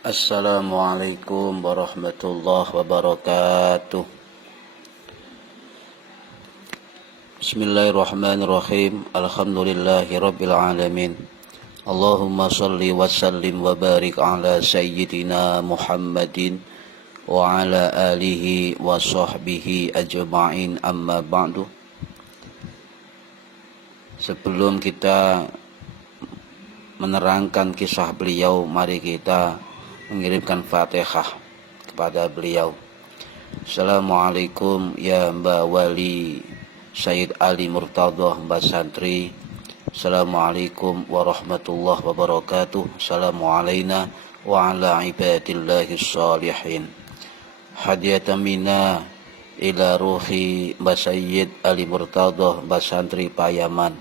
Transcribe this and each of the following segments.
Assalamualaikum warahmatullahi wabarakatuh. Bismillahirrahmanirrahim. Alhamdulillahi rabbil alamin. Allahumma salli wa sallim wa barik ala sayyidina Muhammadin wa ala alihi wa sahbihi ajma'in, amma ba'du. Sebelum kita menerangkan kisah beliau, mari kita mengirimkan Fatihah kepada beliau. Assalamualaikum ya Mbak Wali Sayyid Ali Murtadha Mbak Santri. Assalamualaikum warahmatullahi wabarakatuh. Assalamu alaina wa ala ibadillahis salihin. Hadiyatan minna ila ruhi Mbak Sayyid Ali Murtadha Mbak Santri Payaman,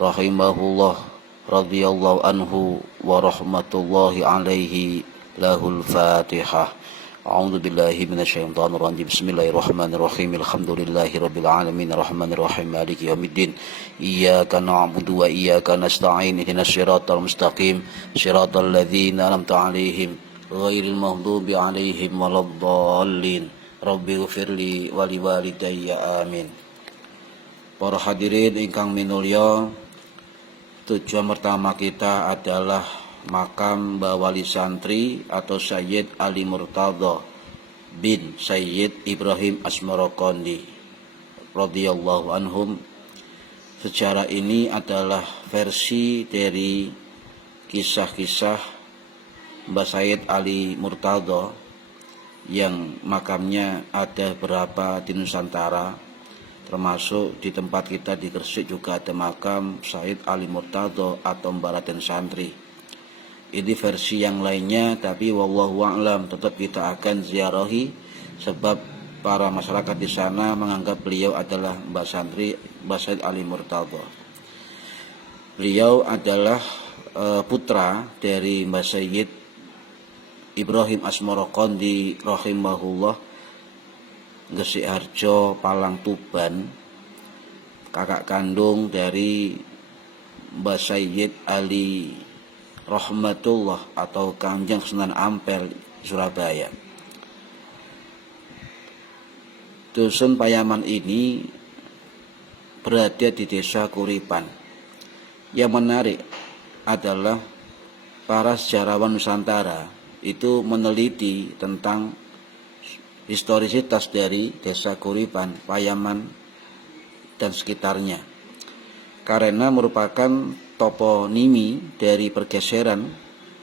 rahimahullah radhiyallahu anhu wa rahmatullahi alaihi, lahul Fatihah. A'udzu billahi minasyaitonir rajim. Bismillahirrahmanirrahim. Alhamdulillahi rabbil alamin arrahmanir rahim maliki yaumiddin. Iyyaka na'budu wa iyyaka nasta'in. Ihdinas siratal mustaqim. Siratal ladzina an'amta 'alaihim ghairil maghdubi 'alaihim waladdallin. Rabbighfirli wa liwalidayya amin. Para hadirin ingkang minulya, tujuan pertama kita adalah makam Mbah Wali Santri atau Sayyid Ali Murtadha bin Sayyid Ibrahim Asmorokondi radhiyallahu anhum. Sejarah ini adalah versi dari kisah-kisah Mbah Sayyid Ali Murtadha yang makamnya ada berapa di Nusantara, termasuk di tempat kita di Gresik juga ada makam Sayyid Ali Murtadha atau Mbah Raden Santri. Ini versi yang lainnya, tapi wallahu a'lam tetap kita akan ziarahi sebab para masyarakat di sana menganggap beliau adalah Mbah Santri, Mbah Sayyid Ali Murtadha. Beliau adalah putra dari Mbah Sayyid Ibrahim Asmorokondi rahimahullah, Gresik Harjo, Palang, Tuban, kakak kandung dari Mbah Sayyid Ali Rahmatullah atau Kanjeng Sunan Ampel, Surabaya. Dusun Payaman ini berada di Desa Kuripan. Yang menarik adalah para sejarawan Nusantara itu meneliti tentang historisitas dari Desa Kuripan, Payaman, dan sekitarnya, karena merupakan toponimi dari pergeseran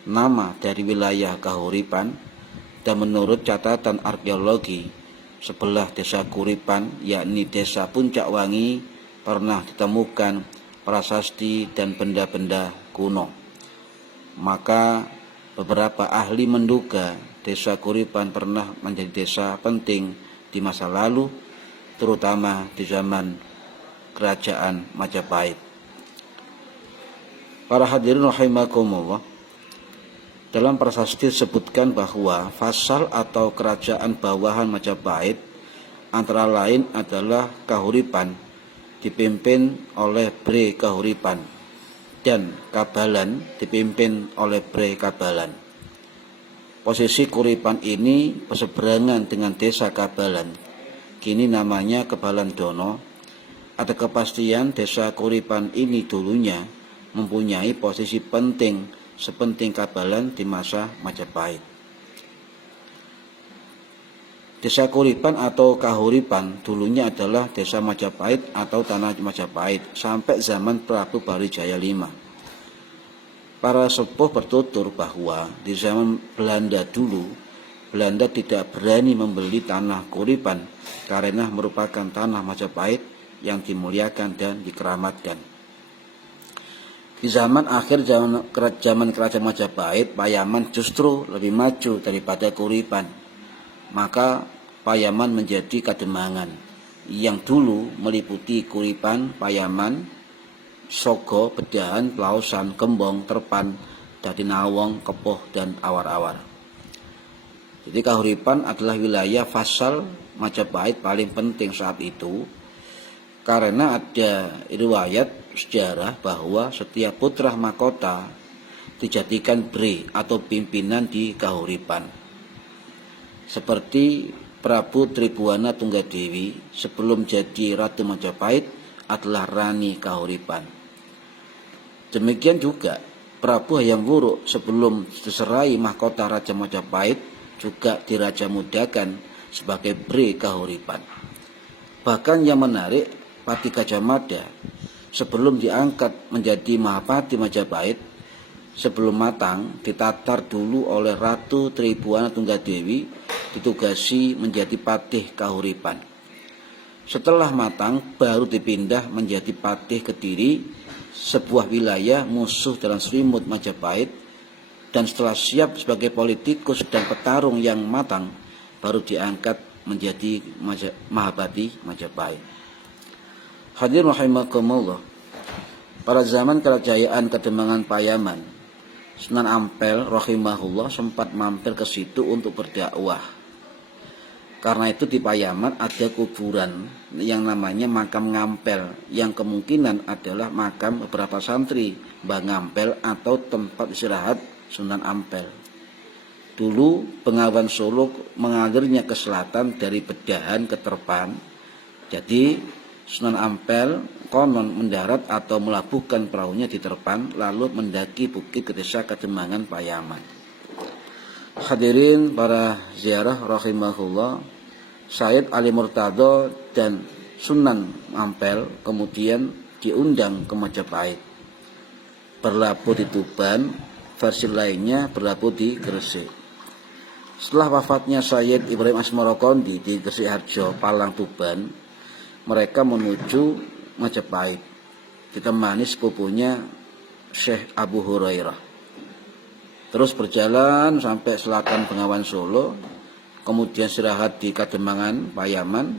nama dari wilayah Kahuripan. Dan menurut catatan arkeologi, sebelah Desa Kuripan, yakni Desa Puncak Wangi, pernah ditemukan prasasti dan benda-benda kuno. Maka beberapa ahli menduga Desa Kuripan pernah menjadi desa penting di masa lalu, terutama di zaman kerajaan Majapahit. Para hadirin rahimakumullah, dalam prasasti disebutkan bahwa fasal atau kerajaan bawahan Majapahit antara lain adalah Kahuripan dipimpin oleh Bre Kahuripan dan Kabalan dipimpin oleh Bre Kabalan. Posisi Kuripan ini berseberangan dengan Desa Kabalan, kini namanya Kebalan Dono. Ada kepastian Desa Kuripan ini dulunya mempunyai posisi penting sepenting Kabalan di masa Majapahit. Desa Kuripan atau Kahuripan dulunya adalah Desa Majapahit atau Tanah Majapahit sampai zaman Prabu Barijaya V. Para sepuh bertutur bahwa di zaman Belanda dulu, Belanda tidak berani membeli tanah Kuripan karena merupakan tanah Majapahit yang dimuliakan dan dikeramatkan. Di zaman akhir zaman kerajaan Majapahit, Payaman justru lebih maju daripada Kuripan. Maka Payaman menjadi kademangan yang dulu meliputi Kuripan, Payaman, Sogo, Bedahan, Pelausan, Kembong, Terpan, Dadinawong, Kepoh, dan Awar-awar. Jadi Kahuripan adalah wilayah fasal Majapahit paling penting saat itu, karena ada riwayat sejarah bahwa setiap putra mahkota dijadikan bre atau pimpinan di kahuripan. Seperti Prabu Tribhuwana Tunggadewi sebelum jadi Ratu Majapahit adalah Rani Kahuripan. Demikian juga Prabu Hayam Wuruk sebelum diserai mahkota Raja Majapahit juga diraja mudakan sebagai bre Kahuripan. Bahkan yang menarik, Pati Gajah Mada sebelum diangkat menjadi Mahapati Majapahit, sebelum matang ditatar dulu oleh Ratu Tribhuwana Tunggadewi, ditugasi menjadi Patih Kahuripan. Setelah matang baru dipindah menjadi Patih Kediri, sebuah wilayah musuh dalam selimut Majapahit, dan setelah siap sebagai politikus dan petarung yang matang baru diangkat menjadi Mahapati Majapahit. Hadirin rahimakumullah, pada zaman kerajaan Kademangan Payaman, Sunan Ampel rahimahullah sempat mampir ke situ untuk berdakwah. Karena itu di Payaman ada kuburan yang namanya makam Ngampel, yang kemungkinan adalah makam beberapa santri Mbah Ngampel atau tempat istirahat Sunan Ampel. Dulu Bengawan Solo mengalirnya ke selatan dari Bedahan ke Terpan. Jadi Sunan Ampel konon mendarat atau melabuhkan perahunya di Terpan lalu mendaki bukit ke desa Kademangan Payaman. Hadirin para ziarah rahimahullah, Sayyid Ali Murtado dan Sunan Ampel kemudian diundang ke Majapahit, berlabuh di Tuban, versi lainnya berlabuh di Gresik. Setelah wafatnya Sayyid Ibrahim Asmorokondi di Gresik Harjo, Palang, Tuban, mereka menuju Majapahit ditemani sepupunya Syekh Abu Hurairah. Terus berjalan sampai selatan Bengawan Solo, kemudian istirahat di Kademangan Payaman,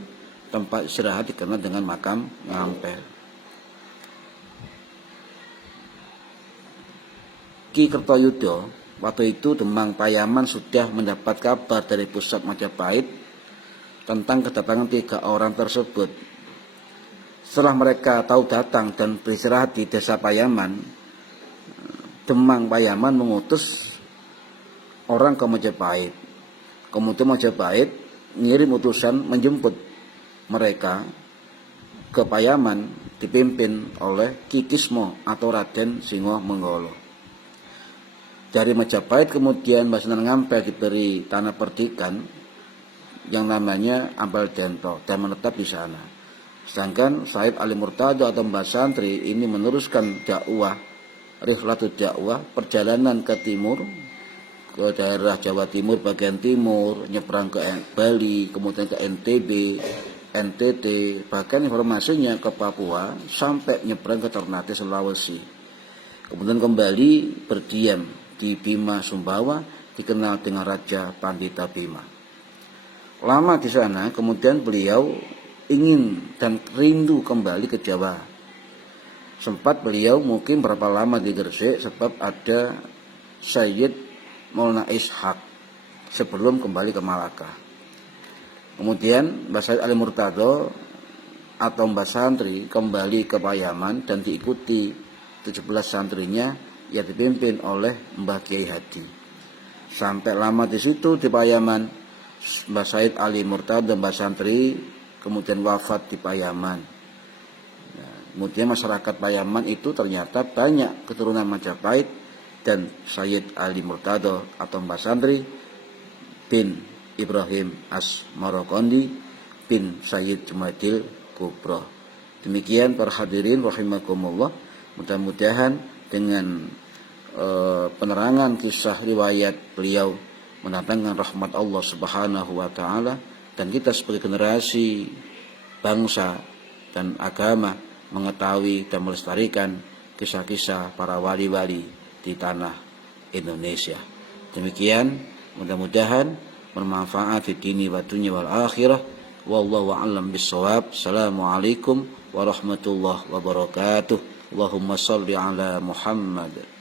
tempat istirahat dikenal dengan makam Ngampel. Ki Kertoyudo waktu itu Demang Payaman sudah mendapat kabar dari pusat Majapahit tentang kedatangan 3 orang tersebut. Setelah mereka tahu datang dan beristirahat di desa Payaman, Demang Payaman mengutus orang ke Majapahit. Kemudian Majapahit ngirim utusan menjemput mereka ke Payaman dipimpin oleh Ki Kismo atau Raden Singo Menggolo. Dari Majapahit kemudian Mbah Sunan Ngampel diberi tanah perdikan yang namanya Ampel Dento dan menetap di sana. Sedangkan Sayyid Ali Murtado atau Mbah Santri ini meneruskan dakwah, rihlatud dakwah, perjalanan ke timur, ke daerah Jawa Timur bagian timur, nyebrang ke Bali, kemudian ke NTB, NTT, bahkan informasinya ke Papua sampai nyebrang ke Ternate, Sulawesi. Kemudian kembali berdiam di Bima Sumbawa, dikenal dengan Raja Pandita Bima. Lama di sana, kemudian beliau ingin dan rindu kembali ke Jawa. Sempat beliau mungkin berapa lama di Gresik sebab ada Sayyid Maulana Ishaq sebelum kembali ke Malaka. Kemudian Mbah Sayyid Ali Murtado atau Mbah Santri kembali ke Payaman dan diikuti 17 santrinya yang dipimpin oleh Mbah Kiai Hadi. Sampai lama di situ di Payaman, Mbah Sayyid Ali Murtado dan Mbah Santri kemudian wafat di Payaman. Kemudian masyarakat Payaman itu ternyata banyak keturunan Majapahit dan Sayyid Ali Murtado atau Mbah Santri bin Ibrahim Asmorokondi bin Sayyid Jumadil Kubro. Demikian para hadirin rahimakumullah, mudah-mudahan dengan penerangan kisah riwayat beliau mendatangkan rahmat Allah Subhanahu wa taala, dan kita sebagai generasi bangsa dan agama mengetahui dan melestarikan kisah-kisah para wali-wali di tanah Indonesia. Demikian, mudah-mudahan bermanfaat di dini wa dunya wal akhirah. Wallahu a'lam bissawab. Assalamualaikum warahmatullahi wabarakatuh. Allahumma shalli ala Muhammad.